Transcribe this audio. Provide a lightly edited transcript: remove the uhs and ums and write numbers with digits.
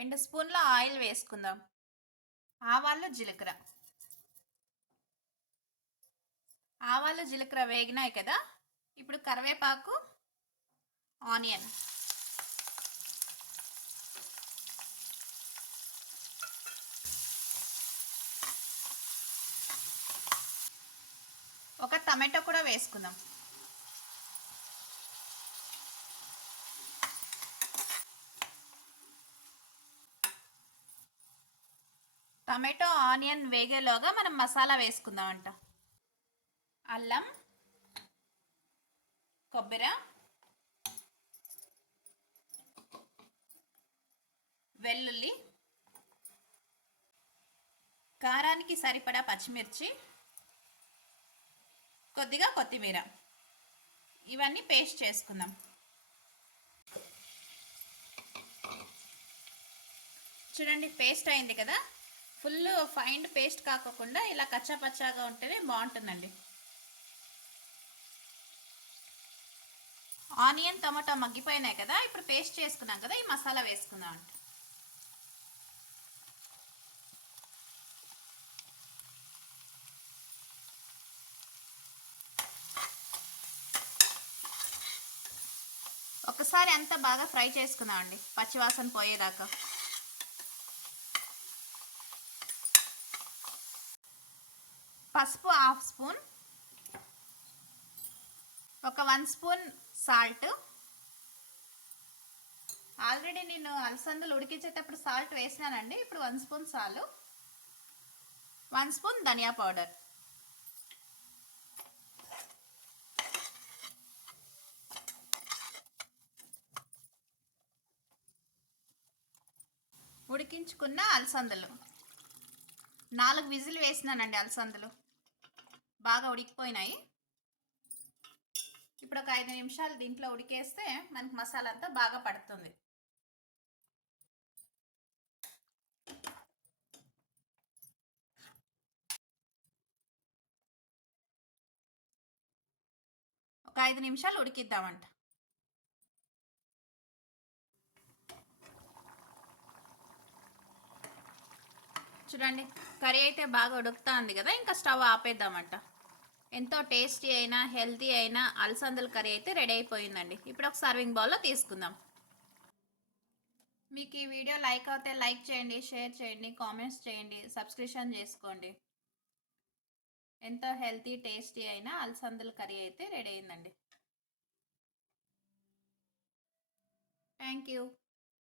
2 స్పూన్ల ఆయిల్ వేసుకుందాం. ఆవాలు, జీలకర్ర. ఆవాలు, జీలకర్ర వేగినాయి కదా, ఇప్పుడు కరివేపాకు, ఆనియన్. ఒక టమాటో కూడా వేసుకుందాం. టమాటో, ఆనియన్ వేగేలోగా మనం మసాలా వేసుకుందామంట. అల్లం, కొబ్బరి, వెల్లుల్లి, కారానికి సరిపడా పచ్చిమిర్చి, కొద్దిగా కొత్తిమీర. ఇవన్నీ పేస్ట్ చేసుకుందాం. చూడండి, పేస్ట్ అయింది కదా. ఫుల్ ఫైన్ పేస్ట్ కాకుండా ఇలా కచ్చాపచ్చాగా ఉంటేనే బాగుంటుందండి. ఆనియన్, టమాటా మగ్గిపోయినాయి కదా, ఇప్పుడు పేస్ట్ చేసుకున్నాం కదా, ఈ మసాలా వేసుకుందాం అంట. ఒకసారి అంతా బాగా ఫ్రై చేసుకుందాం అండి, పచ్చివాసన పోయేదాకా. పసుపు 1/2 స్పూన్, ఒక 1 స్పూన్ సాల్ట్. ఆల్రెడీ నేను అలసందలు ఉడికించేటప్పుడు సాల్ట్ వేసినానండి. ఇప్పుడు 1 స్పూన్ చాలు. 1 స్పూన్ ధనియా పౌడర్. ఉడికించుకున్న అలసందలు 4 విజిల్ వేసినానండి. అలసందలు బాగా ఉడికిపోయినాయి. ఇప్పుడు ఒక 5 నిమిషాలు దీంట్లో ఉడికేస్తే మనకు మసాలా అంతా బాగా పడుతుంది. ఒక 5 నిమిషాలు ఉడికిద్దామంట. చూడండి, కర్రీ అయితే బాగా ఉడుకుతుంది కదా, ఇంకా స్టవ్ ఆపేద్దామంట. ఎంతో టేస్టీ అయినా హెల్తీ అయినా అలసందల కర్రీ అయితే రెడీ అయిపోయిందండి. ఇప్పుడు ఒక సర్వింగ్ బౌల్లో తీసుకుందాం. మీకు ఈ వీడియో లైక్ అవుతే లైక్ చేయండి, షేర్ చేయండి, కామెంట్స్ చేయండి, సబ్స్క్రిప్షన్ చేసుకోండి. ఎంతో హెల్తీ టేస్టీ అయినా అలసందల కర్రీ అయితే రెడీ అయిందండి. Thank you.